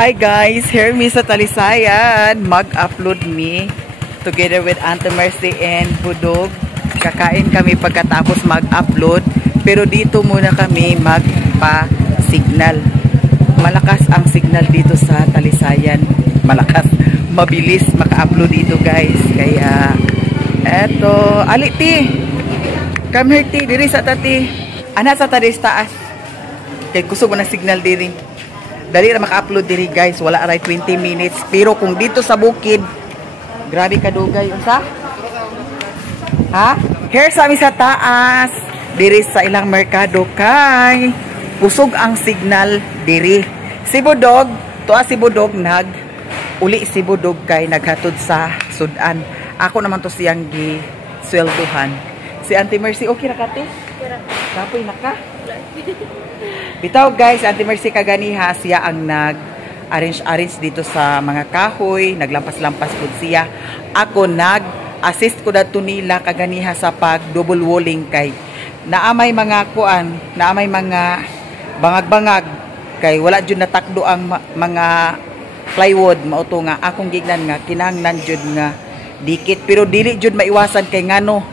Hi guys, here me sa Talisayan. Mag-upload me together with Auntie Mercy and Budog. Kakain kami pagkatapos mag-upload. Pero dito muna kami magpa-signal. Malakas ang signal dito sa Talisayan. Malakas, mabilis maka-upload dito guys. Kaya, eto, aliti. Come here ti, diri sa tati. Anak sa tadi taas. Kaya gusto mo na signal diri. Dali na maka-upload diri guys, wala aray 20 minutes. Pero kung dito sa bukid, grabe ka dugay. Unsa? Ha? Here sa amin sa taas, diri sa ilang merkado kay kusog ang signal diri. Si Budog, tuwa si Budog uli si Budog kay naghatod sa sudan. Ako naman to siyang gi-sweldohan. Si Auntie Mercy, okay ra ka te? Kapoy na ka? Bitaw guys, Auntie Mercy kaganiha siya ang nag-arrange dito sa mga kahoy, naglampas-lampas po siya. Ako nag-assist ko dato nila kaganiha sa pag-double walling kay naamay mga kuan, naamay mga bangag-bangag kay wala jud natakdo ang mga plywood mauto nga akong gignan nga kinahanglan jud nga dikit pero dili jud maiwasan kay ngano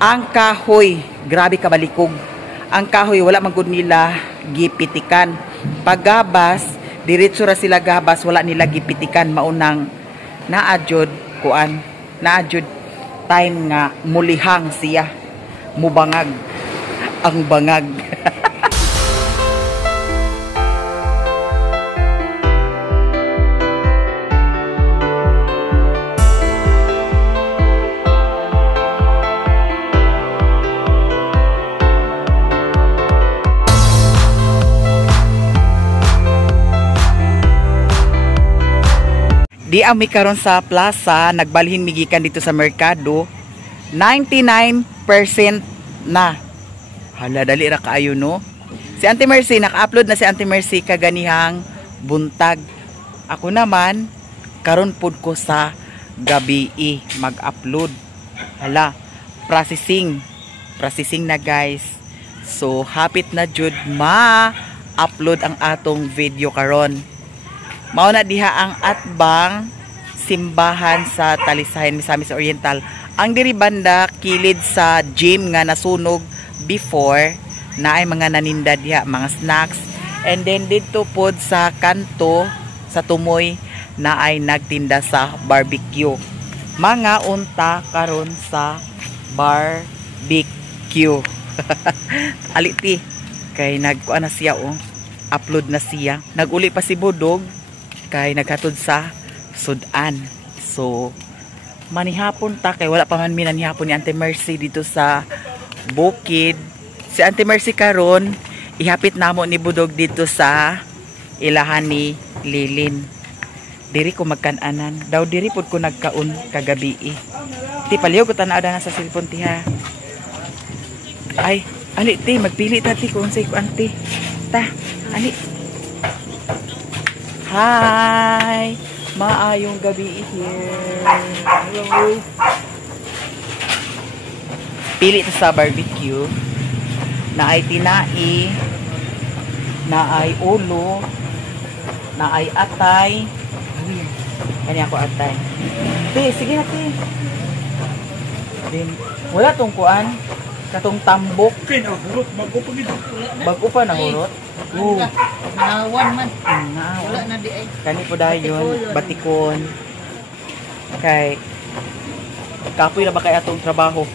ang kahoy grabe kabalikog. Ang kahoy wala man gud nila gipitikan. Paggabas, diretso ra sila gabas, wala nila gipitikan maunang naadjud kuan, naadjud time nga mulihang siya mubangag ang bangag. Di ami karon sa plaza, nagbalhin migikan dito sa merkado. 99% na. Hala, dali ra kaayo no. Si Auntie Mercy, naka-upload na si Auntie Mercy kaganihang buntag. Ako naman, karon pud ko sa gabi mag-upload. Hala, processing na guys. So, hapit na jud ma-upload ang atong video karon. Mao na diha ang atbang simbahan sa Talisayan, Misamis Oriental. Ang diri banda kilid sa gym nga nasunog before na ay mga naninda diha, mga snacks. And then dito pod sa kanto sa tumoy na ay nagtinda sa barbecue. Mga unta karon sa barbecue. Aliti kay nagkuan na siya upload na siya. Naguli pa si Budog kay naghatod sa sudan. So manihapon ta kay wala pa man minanihapon ni Auntie Mercy dito sa bukid. Si Auntie Mercy karon ihapit namo ni Budog dito sa ilahan ni Lilin. Diri ko magkan-anan. Daw diri pud ko nagkaon kagabi. Ti paliw ko tanaw na sa cellphone ti ha. Ay, ali ti magpili ta ti kung say ko auntie. Ta, ani. Hi! Maayong gabi here. Hello. Pili ito sa barbecue. Na ay tinai. Na ay ulo. Na ay atay. Kanya ako atay. Te, sige na te. Wala tong kuan. Katong tambok. Bago pa na hurot. Nawan man. Wala na di ay. Kani po dayon, batikon. Kay kapoy na ba kay atong trabaho?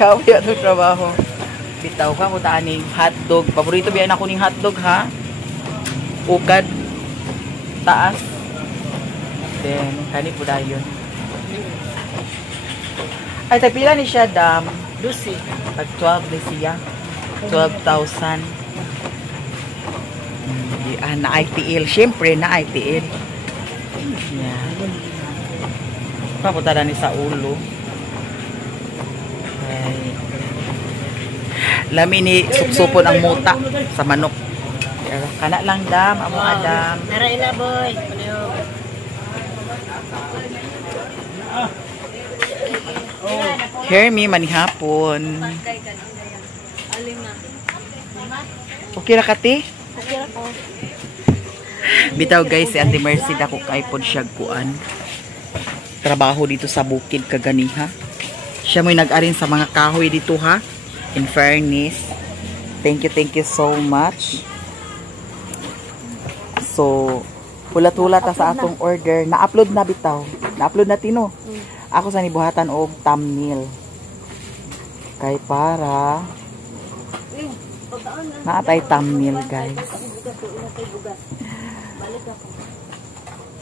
Kapoy atong trabaho. Bitaw ka mo taaning hotdog. Paborito biya na ko ning hotdog ha. Ukad taas. Then kani po dayon. Ay tagpila ni siya dam. 12. Tag 12 ni siya. 12,000. Na ITL. Siyempre, na ITL. Yan. Papunta na ni sa ulo. Okay. Lami ni supsupon ang muta sa manok. Kana lang dam, amo adam. Tara ila boy. Hear me manihapon. Okay ra kati? Okay ako. Bitaw guys, si Ate Mercy dako kay pod siya kuan. Trabaho dito sa bukid kaganiha. Siya mo'y nag-arin sa mga kahoy dito ha. In fairness. Thank you so much. So, hulat-hulat ta sa atong order. Na-upload na bitaw. Na-upload na tino. Ako sa nibuhatan og thumbnail. Kay para naatay thumbnail guys.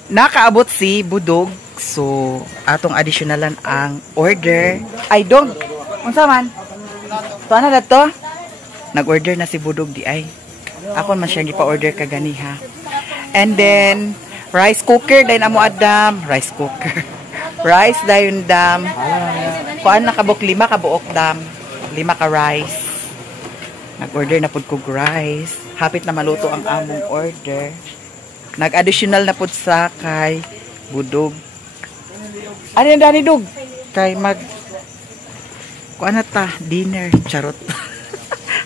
Nakaabot si Budog. So, atong additionalan ang order. Ay, dog! Unsa man? Ito na na to? Nag-order na si Budog di ay. Ako man siya gipa-order kaganiha. And then, rice cooker. Dahil amo adam. Rice cooker. Rice dahil dam. Kuan na kabuk 5 kabuok dam. 5 ka rice. Nag-order na pud kog rice. Hapit na maluto ang among order. Nag-additional na pud sa kay Budog. Ano yan dani dog? Kay mag kuan na ta dinner charot.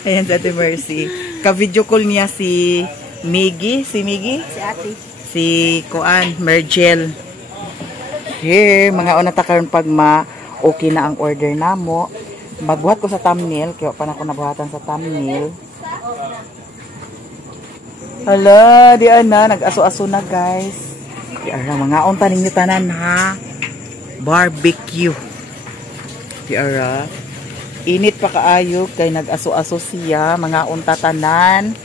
Ayan sa Ate Mercy. Ka-video call niya si Miggy, si Ate. Si kuan Mergel. Here, mga una ta karon pag okay na ang order namo. Magbuhat ko sa thumbnail, kaya pa na ko nabuhatan sa thumbnail. Hala, di na nag-aso-aso na guys. Di ara mga unta ninyo tanan ha. Barbecue. Di ara. Init pa kaayo kay nag-aso-aso siya, mga unta tanan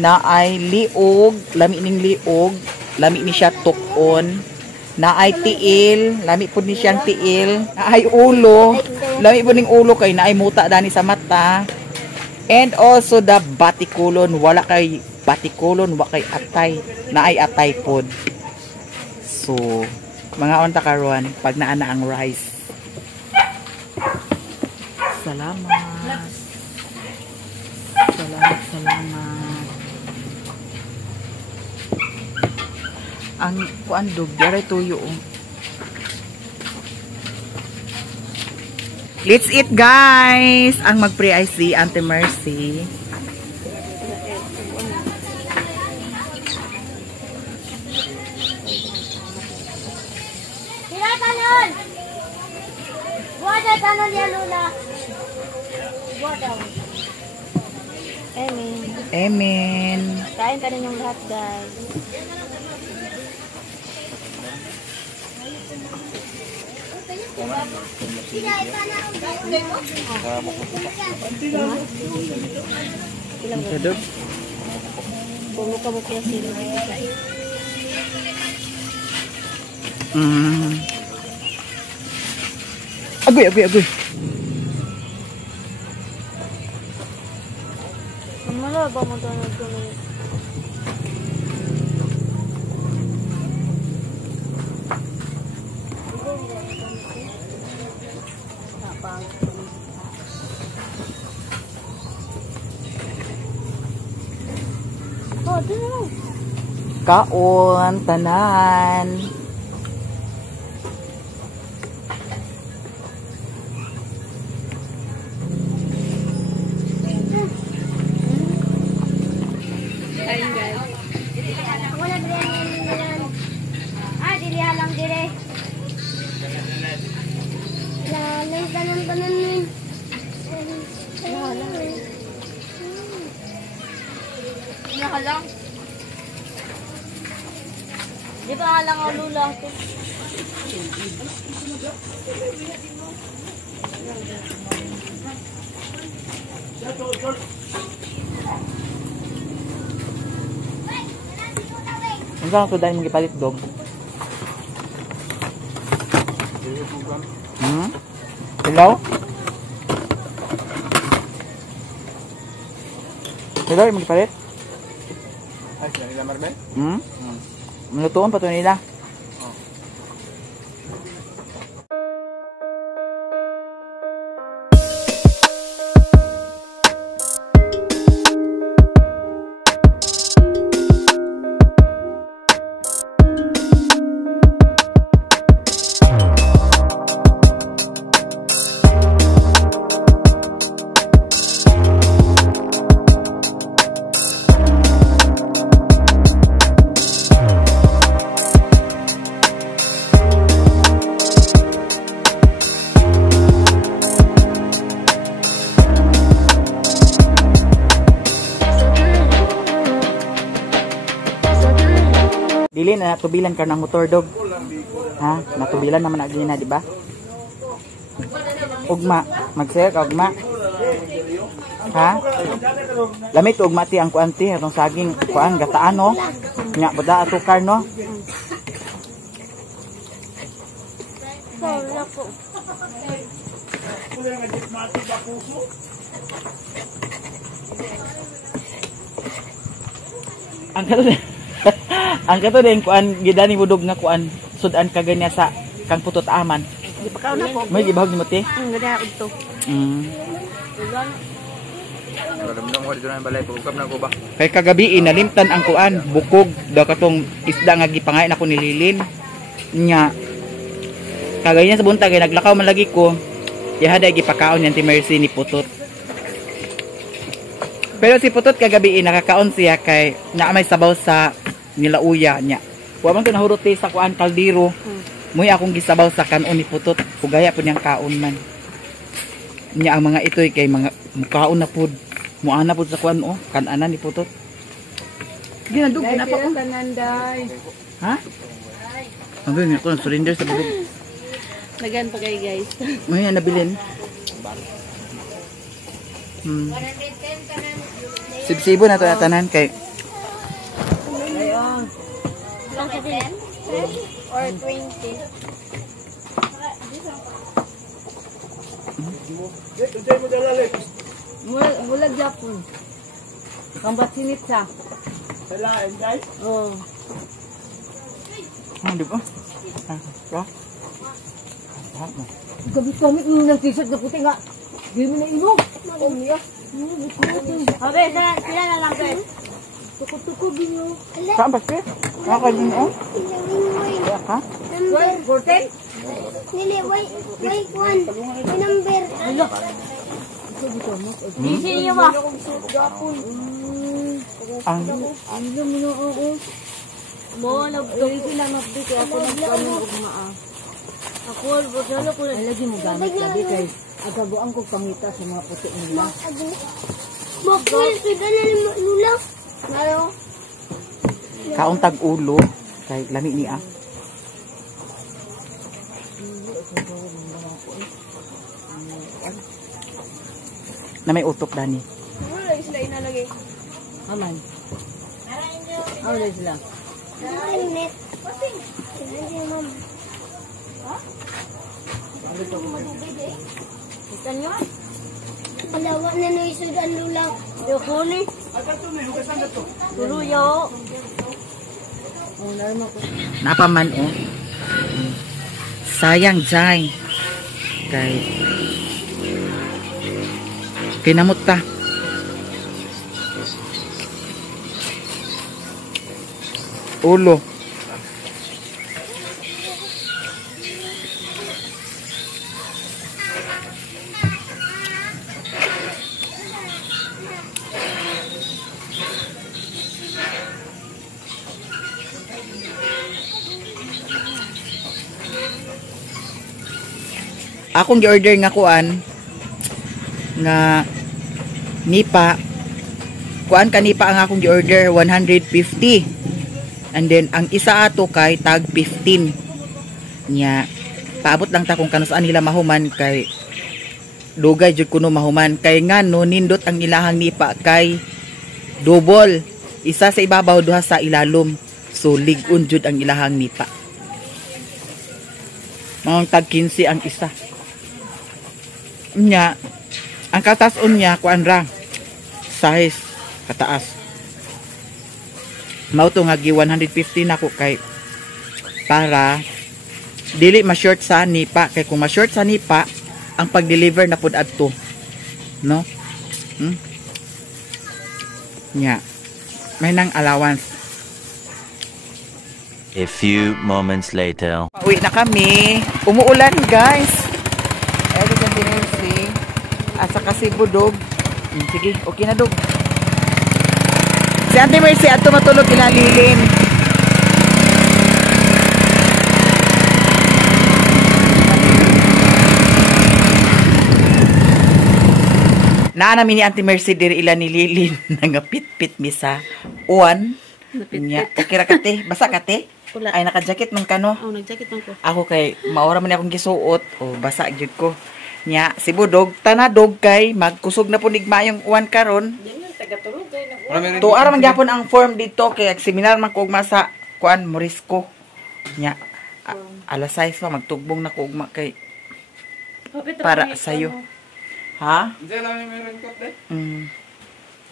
na ay liog, lami ning liog, lami ni siya tukon. Na ay tiil, lami po ni siyang tiil, na ay ulo, lami po ning ulo kay na ay muta dani sa mata. And also the batikulon, wala kay batikulon, wala kay atay, na ay atay pod. So, mga unta karon pag naana ang rice. Salamat. Salamat. Ang kuan dog, diray tuyo. Let's eat guys. Ang mag-pray ay si Auntie Mercy. Sila tanon. Buwada tanon ya Lula. Buwada. Amen. Amen. Kain tanon yung lahat guys. Dog. Pulo ka mo kaya sila. Agoy. Mala ba mo tanon ko ni? Oh, dito. Kaon, tanan. Kain guys. Wala din. Dili lang dire. Lalay tanan ni. Halang. Di ba halang ang lula ito? Ang saan ko dahil magipalit dog? Hello? Hello, magipalit? Ay, sila nila Marben? Malutuan pa ito nila. Dili na natubilan ka ng motor dog. Ha? Natubilan naman agi na, di ba? Ugma, magsayo ka ugma. Ha? Lamit ugma ti ang kuan ti atong saging kuan gataan no. Nya bada atukar no. Wala po. Ang kato ang kato din kuan gidani budog nga kuan sudan ka ganya sa kang putot aman. Di pa kao na po. May gibahog nimo ti? Ang ganda ito. Ramdam ko dito na yung balay. Pagkukap na ko ba? Kay kagabi inalimtan ang kuan bukog daw katong isda nga gipangain ako nililin. Nya kagaya sa buntag kay naglakaw man lagi ko. Ihada gipakaon yan ti Mercy ni Putot. Pero si Putot kagabi nakakaon siya kay naa may sabaw sa nilauya niya. Wa man ko nahurot sa kuan kaldero. Muy akong gisabaw sa kanon ni Putot. Kugaya po niyang kaon man. Nya ang mga itoy kay mga mukaon na pud. Muana pud sa kuan oh, kan-ana ni Putot. Ginadug na pa ko. Ha? Ang gani ko surrender sa budog. Lagan pa kay guys. May nabilin. Sibsibo na to na tanan kay Ayun. Lang sa 10? Or 20? Mula Japon. Kambat sinit sa. Salain guys. Oh. di ba? Ah, Gabi kami ng t-shirt na puti nga. Di mo na inom. Umiyak. Okay, sila na lang guys. Tuko-tuko binyo. saan ba siya? Nakakagin oh? Ha? Well, 14? Nili, why one? May number. Easy niyo ba? Ang Ano mo na ako? Mo, nagdawin ko lang update ko. Ako nagdawin ko maa. Ako, wala ko lang. Lagi mo gamit labi kay agabuan ko pangita sa mga puti nila. Bakul, kita na lula. Malo. kauntag ulo kay lami niya. Na may utok dani. Wala sila inalagay. Aman. Ano sila? Net. Hindi, ma'am. Kita nyo? Palawa na no isud ang lula. Yung huli. Tuluyo. Oh, naman ko. Napaman oh. Sayang jay. Kay kinamot ta. Ulo. Akong gi-order nga kuan nga nipa. Kuan ka nipa ang akong gi-order 150. And then ang isa ato kay tag 15. Nya paabot lang ta kung kanusaan nila mahuman kay dugay jud kuno mahuman kay ngano nindot ang ilahang nipa kay double. Isa sa ibabaw duha sa ilalom. So lig-on jud ang ilahang nipa. Mga tag 15 ang isa. Nya ang kataas-on niya kuan ra size kataas. Mao to nga gi 150 nako kay para dili ma-short sa nipa kay kung ma-short sa nipa ang pag-deliver na pud adto no. Nya may nang allowance. A few moments later. Pauwi na kami. Umuulan guys. Edi kan dinensi. Asa kasi budog. Sige, okay na dog. Si Ate Mercy at tumatulog ilalilin. Naanami ni Ate Mercy diri ila nililin. Nangapit-pit mi sa uwan. Nya, kira kate, basa kate. Wala. Ay naka-jacket man kano. Oh, nag-jacket man ko. Ako kay maora man akong gisuot. O basa gyud ko. Nya, si Budog tanadog kay magkusog na punig mayong uwan karon. Tuara man gyapon ang form dito kay seminar man ko ugma sa kuan Morisco. Nya, alas 6 pa magtugbong na ko ugma kay para sa'yo. Ha? Hindi namin may raincoat eh.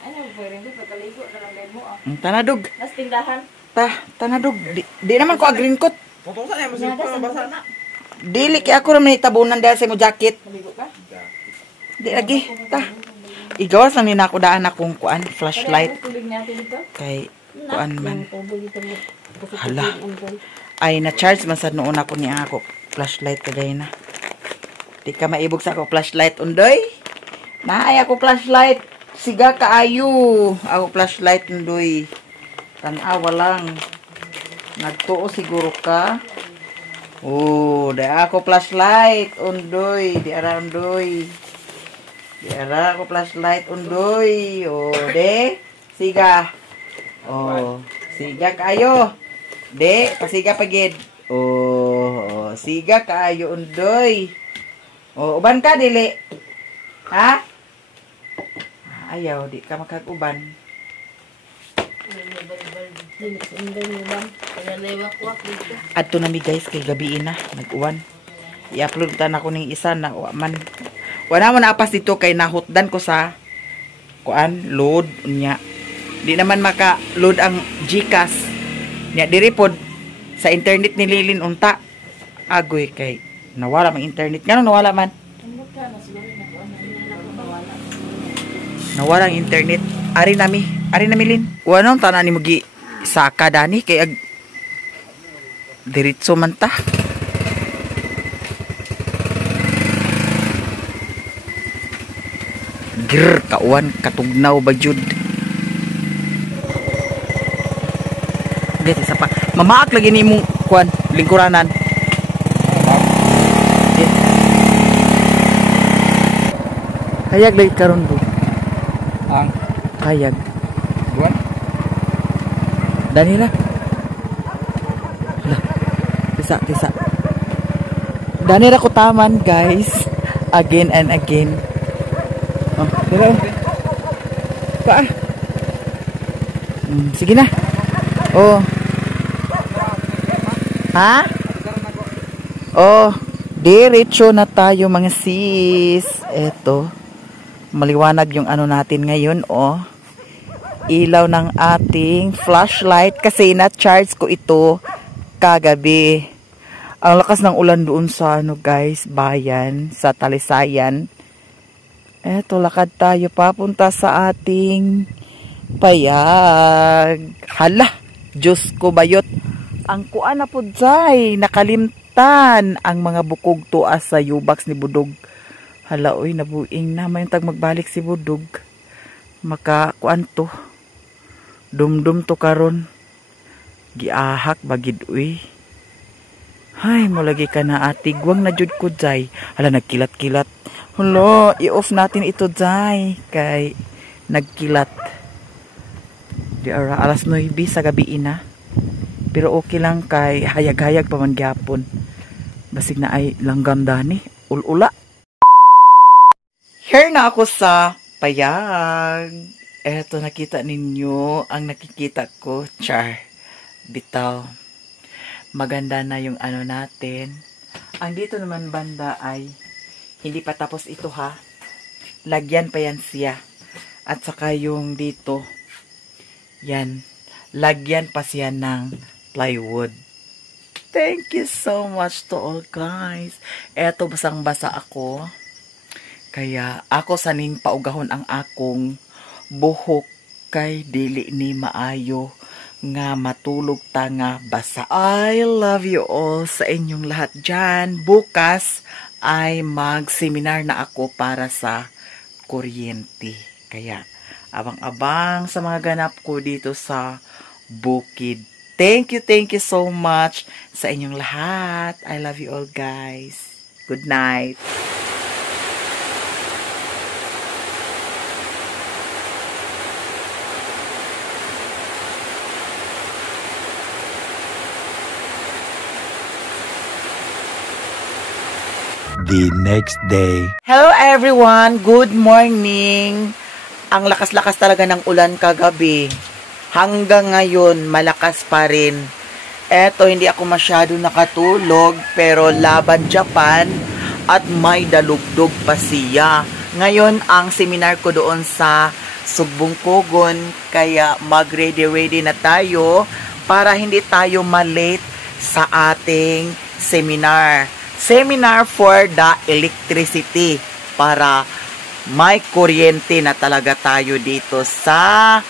Ano, pwede ko pagkaligo na lang mo ah. Tanadog. Nas tindahan. Tanadog. Di naman ko agreen kot. Putusan niya, masih pa mabasa na. Dili kay ako naman itabunan dahil sa mo jacket. Maligo ka? Di lagi. Igawas lang nina ako daan akong kuan flashlight Tubig natin dito. kay kuan man. Tubig dito mo. Hala. Ay na charge man sad noon ako niya ako flashlight today na. Di ka maibog sa ako flashlight undoy. Naay ako flashlight. Siga kaayo. Ako flashlight undoy. Tanawa lang. Nagtuo siguro ka. Oh, da ako flashlight undoy. Di ara undoy. Di ara ako flashlight undoy. Oh, de. Siga. Oh, siga kaayo. De, pasiga pagid. Oh, siga kaayo undoy. Oh, uban ka dili. Ha? Ayaw, di ka makag-uban. Adto na mi guys kay gabi na nag-uwan. I-upload ta na ko ning isa na man. Wala man apas dito kay nahutdan ko sa kuan load nya. Di naman maka-load ang GCash. Nya diri pod sa internet ni Lilin unta. Agoy kay nawala man internet. Ngano nawala man? Nawala ang internet. Ari nami Lin. Wanong tanan ni mugi saka dani kay ag diretso man ta. Grr, kauan katugnaw ba jud. Dito sa pa. Mamaak lagi ni mong kuan lingkuranan. Hayag lagi karon do. Ang Hayag. buwan? Dani na. Lah. Tisa. Dani ra ko taman, guys. Again and again. Oh, dira. Pa. Sige na. Oh. Ha? Oh, diretso na tayo mga sis. Eto. Maliwanag yung ano natin ngayon, oh. Ilaw ng ating flashlight kasi na-charge ko ito kagabi. Ang lakas ng ulan doon sa ano guys, bayan, sa Talisayan. Eto, lakad tayo papunta sa ating payag. Hala, Diyos ko bayot. Ang kuan na po dyan, nakalimtan ang mga bukog tuas sa yubaks ni Budog. Hala, oy, nabuing na. May tag magbalik si Budog. Maka, kuan to. Dumdum to karon. Giahak bagid, uy. Hay, mulagi ka na ati. Guwang na jud ko, jay. Hala, nagkilat-kilat. Hala, i-off natin ito, jay. Kay, nagkilat. Di ara, alas 9 sa gabi na. Pero okay lang kay hayag-hayag pa man gyapon. Basig na ay langgam dani. Ulula. Here na ako sa payag. Eto, nakita ninyo ang nakikita ko. Char. Bitaw. Maganda na yung ano natin. Ang dito naman banda ay hindi pa tapos ito ha. Lagyan pa yan siya. At saka yung dito. Yan. Lagyan pa siya ng plywood. Thank you so much to all guys. Eto, basang-basa ako. Kaya ako saning paugahon ang akong buhok kay dili ni maayo nga matulog ta nga basa. I love you all sa inyong lahat dyan. Bukas ay mag-seminar na ako para sa kuryente. Kaya abang-abang sa mga ganap ko dito sa Bukid. Thank you so much sa inyong lahat. I love you all guys. Good night. the next day. Hello everyone! Good morning! Ang lakas-lakas talaga ng ulan kagabi. Hanggang ngayon, malakas pa rin. Eto, hindi ako masyado nakatulog, pero laban Japan at may dalugdog pa siya. Ngayon, ang seminar ko doon sa Sugbong Kogon, kaya mag-ready-ready na tayo para hindi tayo malate sa ating seminar. Seminar for the electricity, para may kuryente na talaga tayo dito sa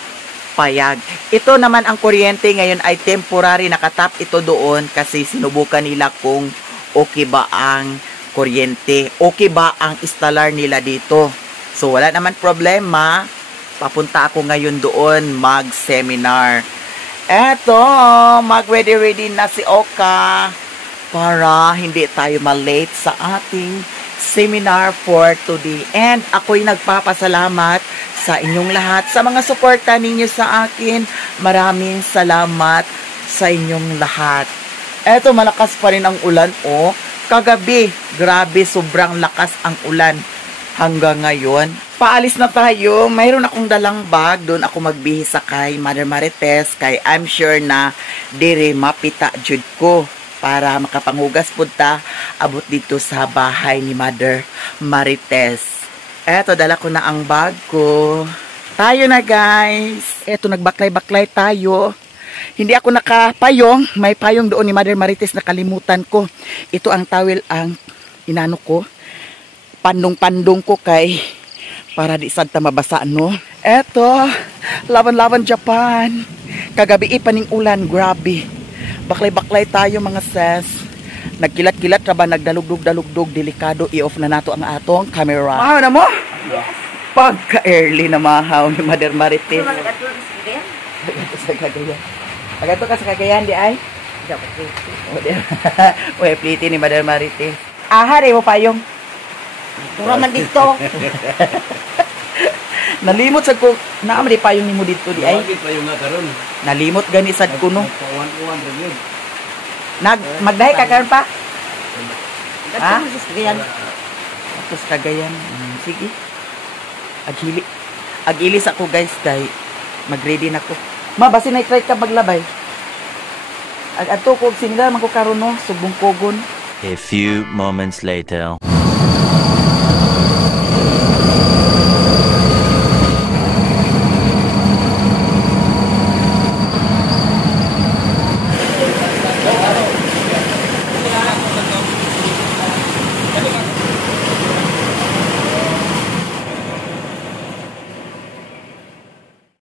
Payag. Ito naman ang kuryente ngayon ay temporary, nakatap ito doon kasi sinubukan nila kung okay ba ang kuryente, okay ba ang installer nila dito. So wala naman problema, papunta ako ngayon doon mag-seminar. Eto, mag-ready-ready na si Oka para hindi tayo malate sa ating seminar for today. And ako'y nagpapasalamat sa inyong lahat, sa mga suporta ninyo sa akin. Maraming salamat sa inyong lahat. Eto, malakas pa rin ang ulan, oh. Kagabi, grabe, sobrang lakas ang ulan. Hanggang ngayon, paalis na tayo. Mayroon akong dalang bag. Doon ako magbihis sa kay Mother Marites. Kay I'm sure na dire mapita jud ko para makapangugas punta abot dito sa bahay ni Mother Marites. Eto, dala ko na ang bag ko. Tayo na, guys. Eto, nagbaklay-baklay tayo. Hindi ako nakapayong. May payong doon ni Mother Marites, nakalimutan ko. Ito ang towel ang inano ko. Pandong-pandong ko kay para di sad ta mabasa, no? Eto, laban-laban Japan. Kagabi paning ulan, grabe. Baklay-baklay tayo mga sis. Nagkilat-kilat ra ba, nagdalugdog-dalugdog, delikado. I-off na nato ang atong camera. Mahaw na mo? Pagka-early na mahaw ni Mother Marites. Sa Cagayan. Tagato ka sa Cagayan, di ay? Uy, pliti ni Mother Marites. Aha, rin mo payong. Tura man dito. Nalimot sa ko. Naamari payong ni mo dito, di ay? Payong nga karon. Nalimot gani sad ko, no? Pawan-uwan ra gyud. Magdahay ka karon pa? Ha? Cagayan. Tapos Cagayan. Sige. Agilis ako, guys, kay mag-ready na ko. Ma, basin na i-try ka maglabay. Ato ko, sinila man ko karon, no? Sugbong Kogon. A few moments later.